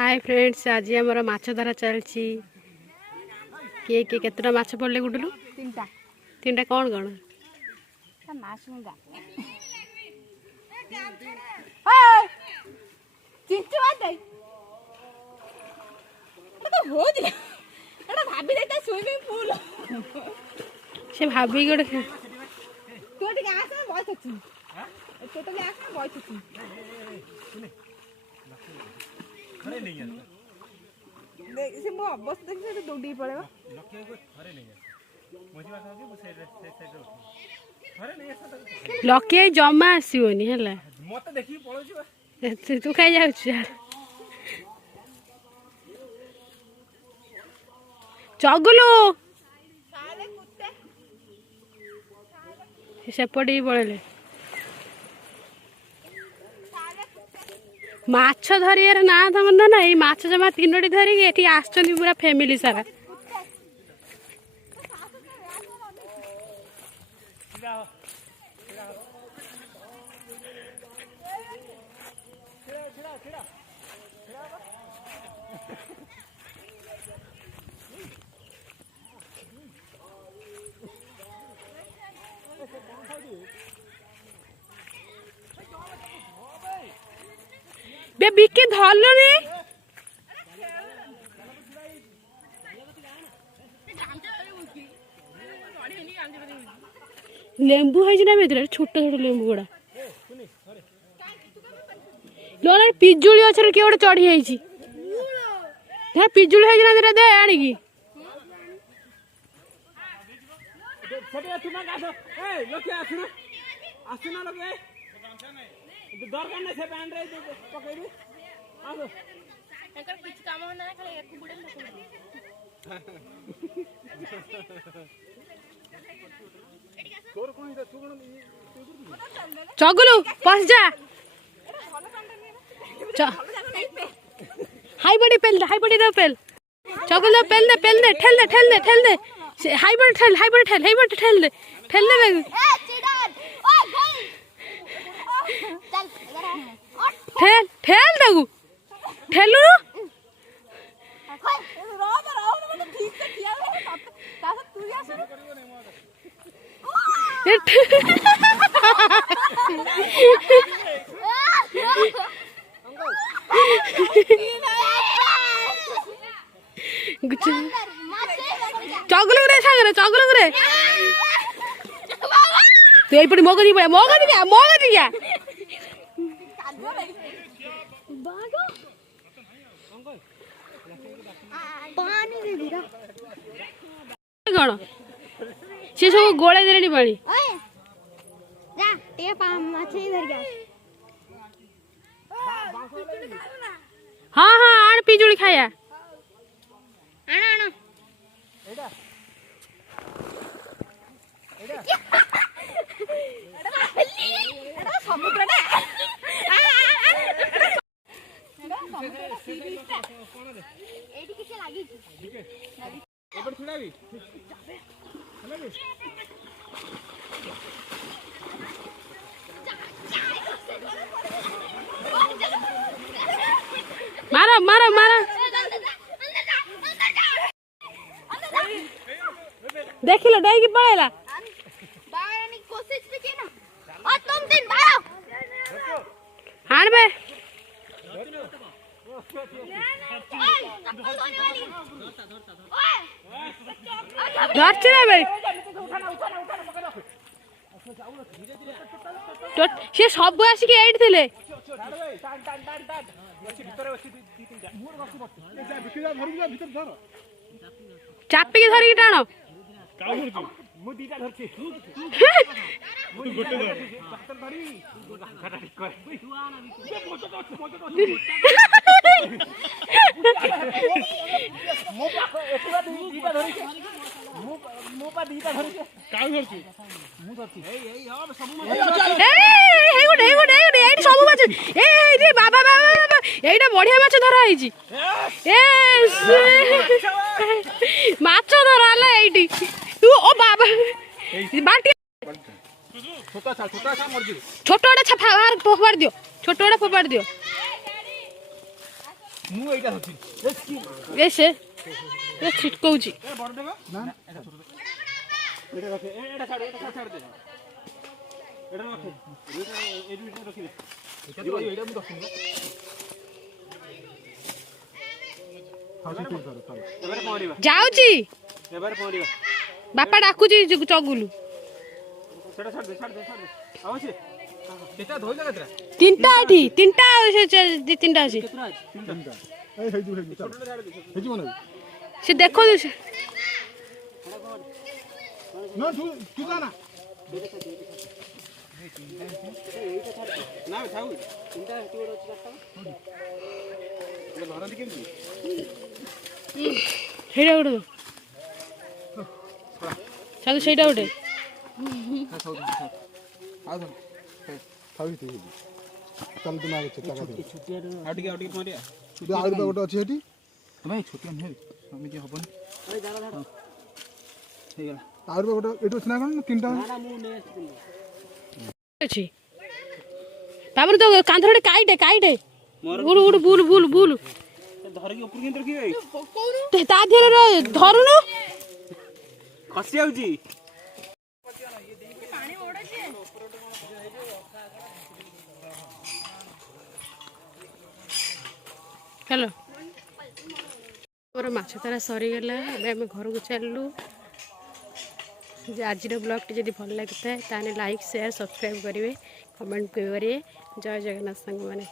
Hi friends, आज आमर माछ धरा चलती किए किए केतटा माछ पड़ले गुडलू? तीनटा तीनटा कौन कौन? से भाभी गोटे दौड़ी पड़ेगा लके जमा आसोनी है तू खाई जा चगुलू सेपटे पड़े माछ धरियार ना धंदा ना ये माछ जमा तीनोटी धरिकी आसचंदी पूरा फैमिली सारा। बे बिकी धरलो नी लेंबू है ना बेदरे छोट छोट लेंबू गुड़ा लोन पिजुली अच्छे किए गोटे चढ़ी जाइए पिजुली है दे आणिकी दरकार नहीं से बैंड रे पकड़ी आसो एकर कुछ काम होना है खाली एक बुड़े में तोर कोन इधर तू चगुलू पस जा हाई बड़ी पेल दे पेल चगुलू पेल दे ठेल दे हाई बड़ी ठेल दे ठेल दगु ठेलु चगुलू रे सागरे तू यही मोगरी गया कौन सी सब गोले दे पानी हाँ हाँ आण पिजुली खाया मारा देख लो डाई की पड़ेला हाँ बे भाई सी सब आसिक ये चापिकी धरिकी टाण এইটা বড়িয়া মাছ ধরা হয়েছি মাছ ধরা হল এইটি তু ও বাবা বাটি ছোট ফোপাড় দিও ছোট ফোপাড় দিও ମୁଁ ଏଇଟା ଅଛି ଏ ସେ ଛିଟକଉଛି ବଡ ଦେବ ନା ଏଟା ଛୋଟ ଏଟା ରଖେ ଏଟା ଛାଡ ଦେ ଏଟା ରଖେ ଏଇଟା ରଖି ଦେ ଏଇଟା ମୁଁ ରଖିନି ଏବାରେ ପହଁରିବା ଯାଉଛି ଏବାରେ ପହଁରିବା ବାପା ଡାକୁଛି ଚଗୁଲୁ ସେଟା ଛାଡ ଦେ ଆଉ ଅଛି କେତେ ଧୋଇଲା କେତେଟା ତିନିଟା ଏଠି ତିନିଟା ଦି ତିନିଟା ଅଛି ତିନିଟା ଏଇ ହେଇଯିବ ହେଇଯିବ ନା ସେ ଦେଖନ୍ତୁ ସେ ନା ତୁ ଯା ନା ନା ଥାଉ ତିନିଟା ହେଟି ଗୋଟେ ଅଛି ଚାରଟା ଏ ଧରନ୍ତି କେମିତି ସେଇଟା ଗୋଟେ ସେଇଟା ଗୋଟେ ଚାଲ ତୁମେ ଆଗେ ଚେତା ଆଉ ଟିକେ ପହଁରିବା ଆହୁରି ଗୋଟେ ଅଛି ସେଠି ଭାଇ ଛୋଟିଆ ନୁହେଁ ଏମିତି ହବନି ହେଇଗଲା ଆହୁରି ଗୋଟେ ଏଇଠି ଅଛି ନା କ'ଣ ତିନିଟା ଅଛି ତାପରେ ତ କାନ୍ଥରେ ଗୋଟେ କାଇଟେ ବୁଲୁ ବୁଲୁ ବୁଲୁ ବୁଲୁ ଧରିକି ଉପରୁ କେମିତି ରଖିବେ ତା ଦେହରେ ଧରୁନୁ ଖସି ଯାଉଛି ହ୍ୟାଲୋ ମୋର ମାଛ ଧରା ସରିଗଲା ଏବେ ଆମେ ଘରକୁ ଚାଲିଲୁ ଆଜିର ବ୍ଲଗ୍ଟି ଯଦି ଭଲ ଲାଗିଥାଏ ତାହେଲେ ଲାଇକ୍ ସେୟାର ସବସ୍କ୍ରାଇବ୍ କରିବେ କମେଣ୍ଟ କରିବେ ଜୟ ଜଗନ୍ନାଥ ସାଙ୍ଗମାନେ।